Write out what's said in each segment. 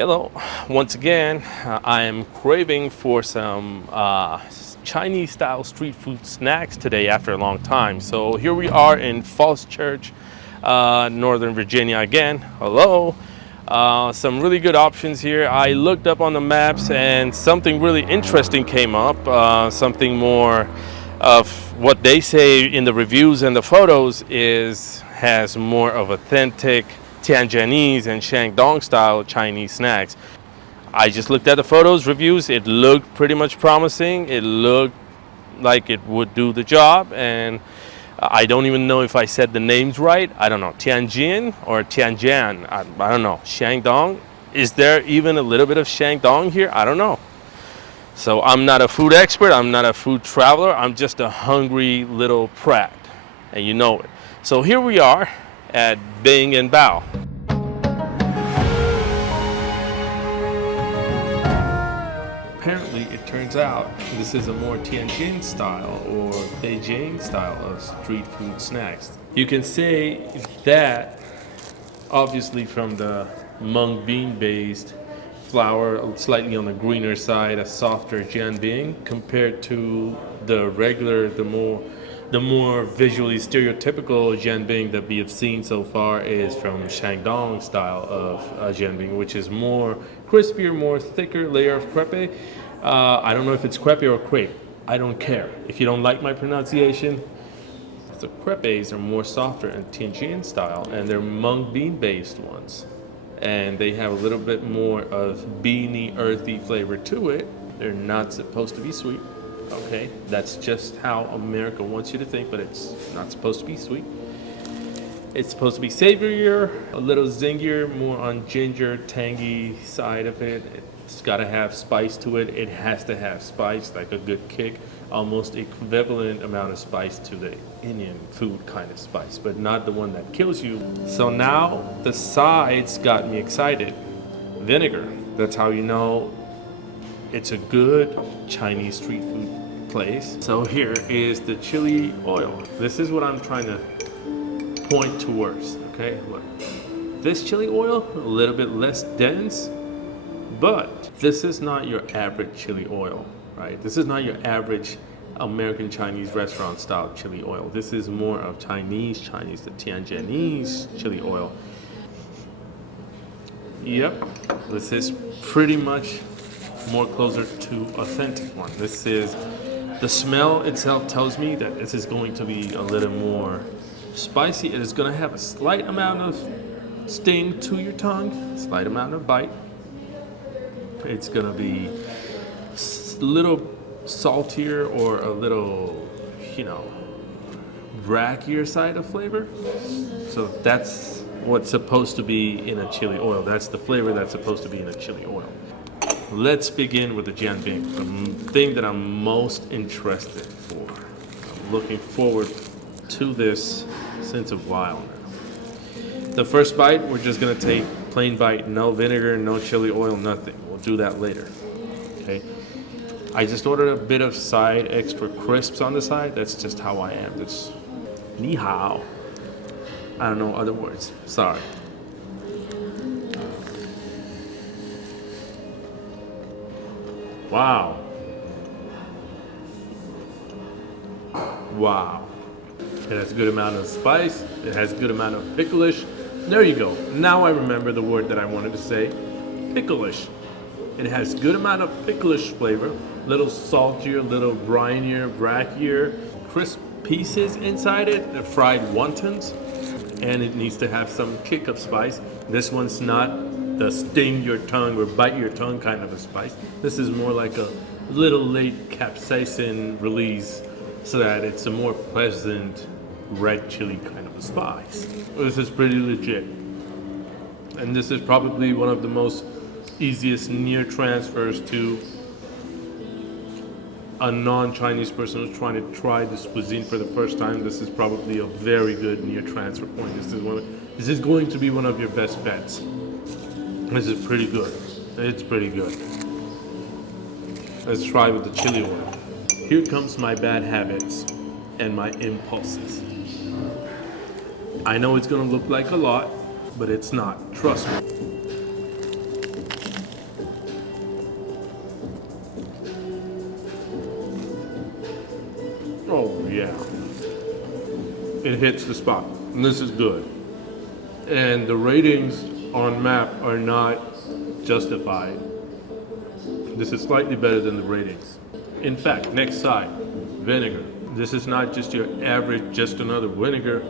Hello, once again, I am craving for some Chinese style street food snacks today after a long time. So here we are in Falls Church, Northern Virginia again. Hello. Some really good options here. I looked up on the maps and something really interesting came up. Something more of what they say in the reviews and the photos has more of authentic Tianjanese and Shandong style Chinese snacks. I just looked at the photos, reviews. It looked pretty much promising. It looked like it would do the job, and I don't even know if I said the names right. I don't know. Tianjin or Tianjian. I don't know. Shandong. Is there even a little bit of Shandong here? I don't know. So I'm not a food expert. I'm not a food traveler. I'm just a hungry little prat, and you know it. So here we are at Bing&Bao. Apparently, it turns out this is a more Tianjin style or Beijing style of street food snacks. You can say that obviously from the mung bean based flour, slightly on the greener side, a softer jianbing compared to the regular, the more visually stereotypical jianbing that we have seen so far is from Shandong style of jianbing, which is more crispier, more thicker layer of crepe. I don't know if it's crepe or crepe. I don't care. If you don't like my pronunciation, the crepes are more softer and Tianjin style, and they're mung bean based ones. And they have a little bit more of beany, earthy flavor to it. They're not supposed to be sweet. Okay, that's just how America wants you to think, but it's not supposed to be sweet. It's supposed to be savorier, a little zingier, more on ginger, tangy side of it. It's got to have spice to it. It has to have spice, like a good kick, almost equivalent amount of spice to the Indian food kind of spice, but not the one that kills you. So now the sides got me excited. Vinegar, that's how you know it's a good Chinese street food place. So here is the chili oil. This is what I'm trying to point towards. Okay, look. This chili oil, a little bit less dense, but this is not your average chili oil, right? This is not your average American Chinese restaurant style chili oil. This is more of Chinese, the Tianjanese chili oil. Yep, this is pretty much more closer to authentic one. This is, the smell itself tells me that this is going to be a little more spicy. It is going to have a slight amount of sting to your tongue, slight amount of bite. It's going to be a little saltier or a little, brackier side of flavor. So that's what's supposed to be in a chili oil. That's the flavor that's supposed to be in a chili oil. Let's begin with the jianbing, the thing that I'm most interested for. I'm looking forward to this since a while now. The first bite, we're just gonna take plain bite, no vinegar, no chili oil, nothing. We'll do that later, okay? I just ordered a bit of side, extra crisps on the side. That's just how I am. That's ni hao. I don't know other words, sorry. Wow. Wow. It has a good amount of spice. It has a good amount of picklish. There you go. Now I remember the word that I wanted to say. Picklish. It has good amount of picklish flavor. Little saltier, little brinier, brackier. Crisp pieces inside it. They're fried wontons. And it needs to have some kick of spice. This one's not the sting your tongue or bite your tongue kind of a spice. This is more like a little late capsaicin release so that it's a more pleasant red chili kind of a spice. This is pretty legit. And this is probably one of the most easiest near transfers to a non-Chinese person who's trying to try this cuisine for the first time. This is probably a very good near transfer point. This is going to be one of your best bets. This is pretty good. It's pretty good. Let's try with the chili oil. Here comes my bad habits and my impulses. I know it's gonna look like a lot, but it's not. Trust me. yeah. It hits the spot. And this is good. And the ratings on Map are not justified. This is slightly better than the ratings. In fact, next side, vinegar. This is not just your average, just another vinegar.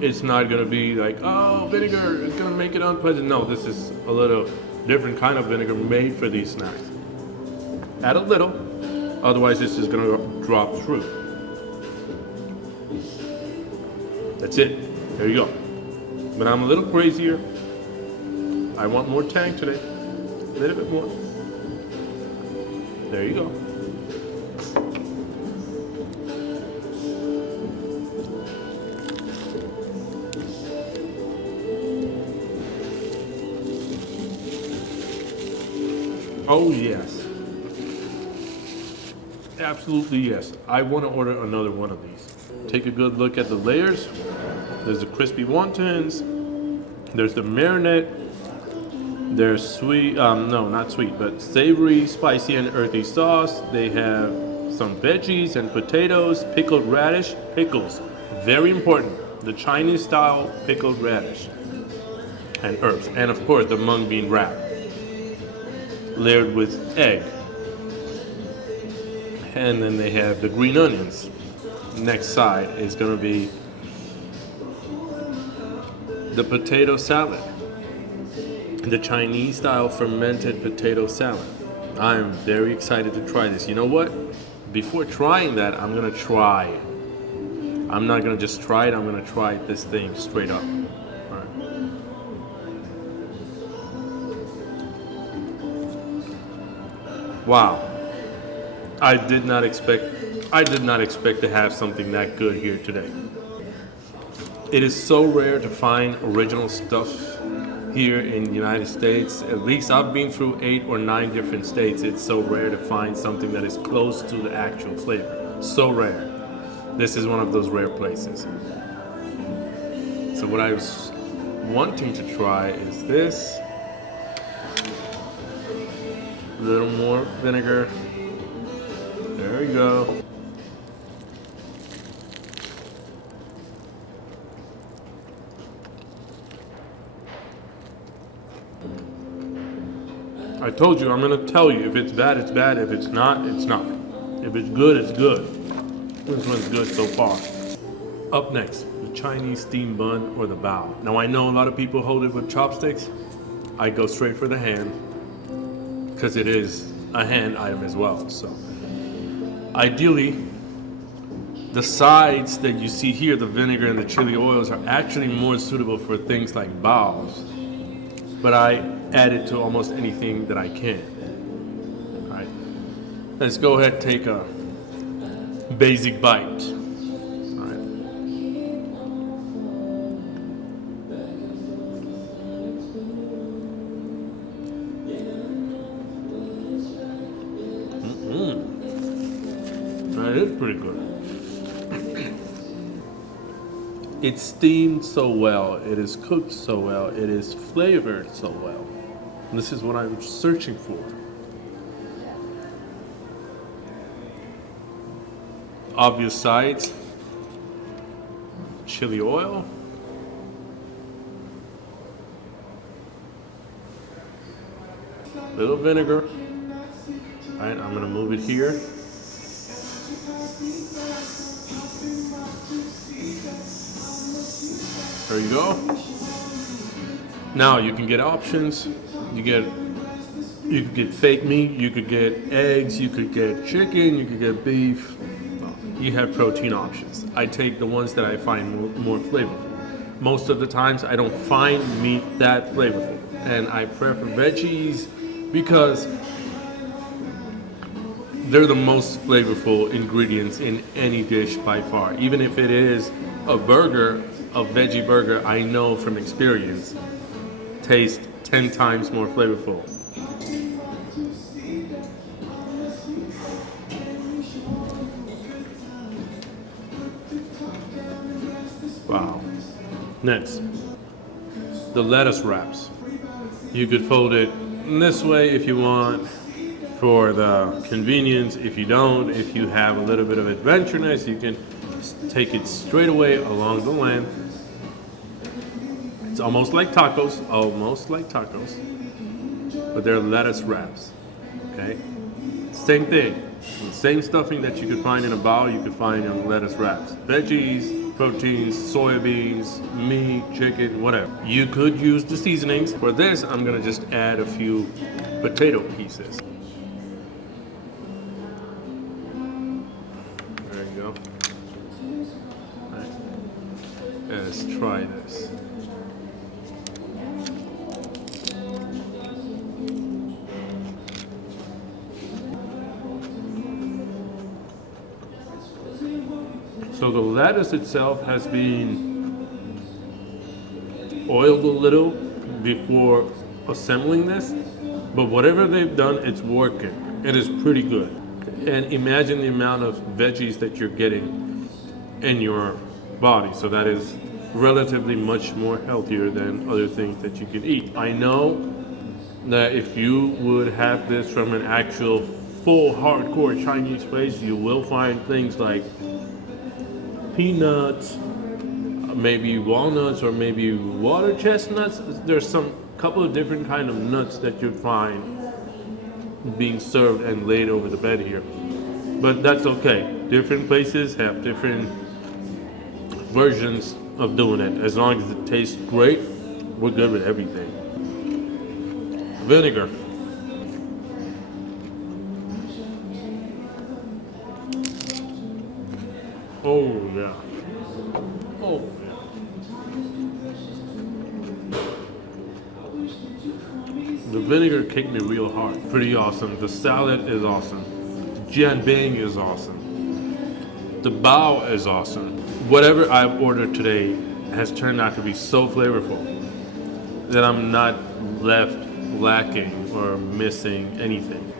It's not gonna be like, oh, vinegar is gonna make it unpleasant. No, this is a little different kind of vinegar made for these snacks. Add a little, otherwise this is gonna drop through. That's it, there you go. But I'm a little crazier. I want more tang today, a little bit more. There you go. Oh yes. Absolutely yes. I want to order another one of these. Take a good look at the layers. There's the crispy wontons. There's the marinade. There's sweet, no, not sweet, but savory, spicy, and earthy sauce. They have some veggies and potatoes, pickled radish, pickles. Very important. The Chinese style pickled radish and herbs. And of course, the mung bean wrap, layered with egg. And then they have the green onions. Next side is going to be the potato salad, the Chinese style fermented potato salad. I'm very excited to try this. You know what? Before trying that, I'm going to try. I'm not going to just try it, I'm going to try this thing straight up. All right. Wow. I did not expect to have something that good here today. It is so rare to find original stuff here in the United States. At least I've been through 8 or 9 different states. It's so rare to find something that is close to the actual flavor. So rare. This is one of those rare places. So what I was wanting to try is this. A little more vinegar. There you go. I told you, I'm gonna tell you, if it's bad, it's bad. If it's not, it's not. If it's good, it's good. This one's good so far. Up next, the Chinese steamed bun or the bao. Now I know a lot of people hold it with chopsticks. I go straight for the hand because it is a hand item as well. So ideally, the sides that you see here, the vinegar and the chili oils, are actually more suitable for things like baos. But I add it to almost anything that I can. All right, let's go ahead and take a basic bite. All right. That is pretty good. It's steamed so well, it is cooked so well, it is flavored so well. And this is what I'm searching for. Obvious sides, chili oil, little vinegar. All right, I'm gonna move it here. There you go. Now you can get options. You could get fake meat, you could get eggs, you could get chicken, you could get beef. You have protein options. I take the ones that I find more flavorful. Most of the times I don't find meat that flavorful, and I prefer veggies because they're the most flavorful ingredients in any dish by far. Even if it is a burger, a veggie burger, I know from experience, tastes 10 times more flavorful. Wow. Next, the lettuce wraps. You could fold it this way if you want, for the convenience. If you don't, if you have a little bit of adventureness, you can take it straight away along the line. It's almost like tacos, but they're lettuce wraps. Okay, same thing. The same stuffing that you could find in a bao, you could find in lettuce wraps. Veggies, proteins, soybeans, meat, chicken, whatever. You could use the seasonings. For this, I'm gonna just add a few potato pieces. There you go. All right. Let's try this. So the lettuce itself has been oiled a little before assembling this, but whatever they've done, it's working. It is pretty good. And imagine the amount of veggies that you're getting in your body. So that is relatively much more healthier than other things that you can eat. I know that if you would have this from an actual full hardcore Chinese place, you will find things like peanuts, maybe walnuts, or maybe water chestnuts. There's some couple of different kind of nuts that you'd find being served and laid over the bed here. But that's okay. Different places have different versions of doing it. As long as it tastes great, we're good with everything. Vinegar. Oh yeah. Oh yeah. The vinegar kicked me real hard. Pretty awesome. The salad is awesome. Bing is awesome. The bao is awesome. Whatever I've ordered today has turned out to be so flavorful that I'm not left lacking or missing anything.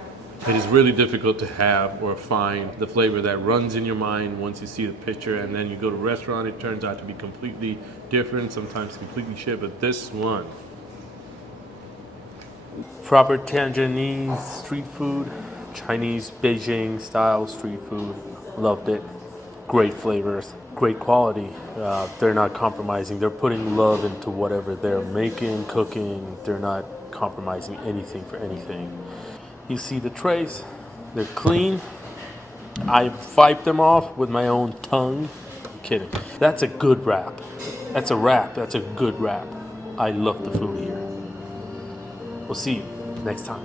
It is really difficult to have or find the flavor that runs in your mind once you see the picture, and then you go to a restaurant, it turns out to be completely different, sometimes completely shit, but this one. Proper Tianjinese street food, Chinese Beijing style street food, loved it. Great flavors, great quality. They're not compromising, they're putting love into whatever they're making, cooking, they're not compromising anything for anything. You see the trays, they're clean. I wiped them off with my own tongue. I'm kidding. That's a good wrap. That's a wrap. That's a good wrap. I love the food here. We'll see you next time.